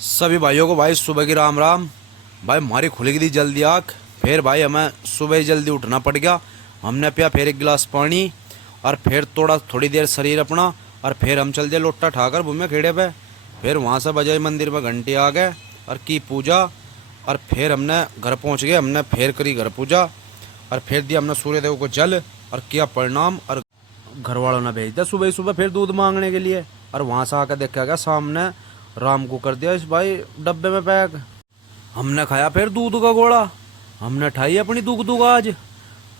सभी भाइयों को भाई सुबह की राम राम। भाई हमारी खुल गई थी जल्दी आँख। फिर भाई हमें सुबह ही जल्दी उठना पड़ गया। हमने पिया फिर एक गिलास पानी और फिर थोड़ी देर शरीर अपना और फिर हम चल दिए लोटा ठाकर भूमि खेड़े पे। फिर वहाँ से बजाई मंदिर में घंटी आ गए और की पूजा। और फिर हमने घर पहुँच गए। हमने फिर करी घर पूजा और फिर दिया हमने सूर्य देव को जल और किया प्रणाम। और घर वालों ने भेज दिया सुबह ही सुबह फिर दूध मांगने के लिए। और वहाँ से आकर देखा गया सामने राम को कर दिया इस भाई डब्बे में पैक। हमने खाया फिर दूध का गोला। हमने ठाई अपनी दूध दूध आज।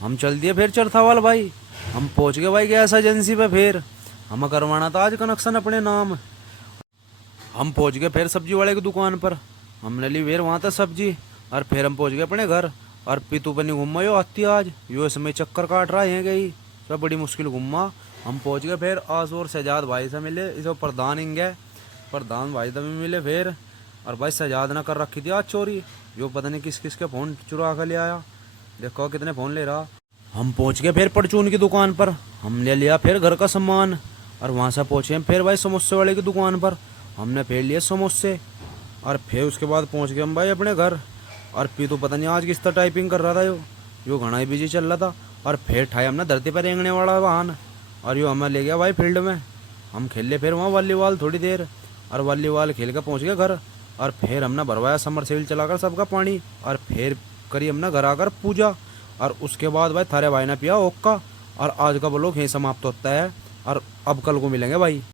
हम चल दिए फिर चरथावाल भाई। हम पहुंच गए भाई गैस एजेंसी पे। फिर हमें करवाना था आज कनेक्शन अपने नाम। हम पहुंच गए फिर सब्जी वाले की दुकान पर। हमने ली फिर वहाँ तक सब्जी और फिर हम पहुंच गए अपने घर। और पीतू पे नहीं घूमा यो आती आज यो समय चक्कर काट रहा है गई सब बड़ी मुश्किल घूमा। हम पहुंच गए फिर आज और सजाद भाई से मिले। इसे प्रधान इंगे प्रधान भाई से भी मिले फिर। और भाई सजाद ने कर रखी थी आज चोरी। जो पता नहीं किस किस के फ़ोन चुरा कर ले आया। देखो कितने फ़ोन ले रहा। हम पहुंच गए फिर परचून की दुकान पर। हमने लिया फिर घर का सामान। और वहाँ से पहुँचे हम फिर भाई समोसे वाले की दुकान पर। हमने फिर लिए समोसे और फिर उसके बाद पहुँच गए हम भाई अपने घर। और पीतू पता नहीं आज किस तरह टाइपिंग कर रहा था यो घना ही बिजी चल रहा था। और फिर ठाए हमने धरती पर रेंगने वाला वाहन और यो हमें ले गया भाई फील्ड में। हम खेल लिए फिर वहाँ वॉलीबॉल थोड़ी देर और वॉलीबॉल खेल कर पहुँच गए घर। और फिर हमने भरवाया समर सेल चलाकर सबका पानी। और फिर करी हमने घर आकर पूजा। और उसके बाद भाई थारे भाई ने पिया ओक्का। और आज का ब्लॉग यहीं समाप्त होता है और अब कल को मिलेंगे भाई।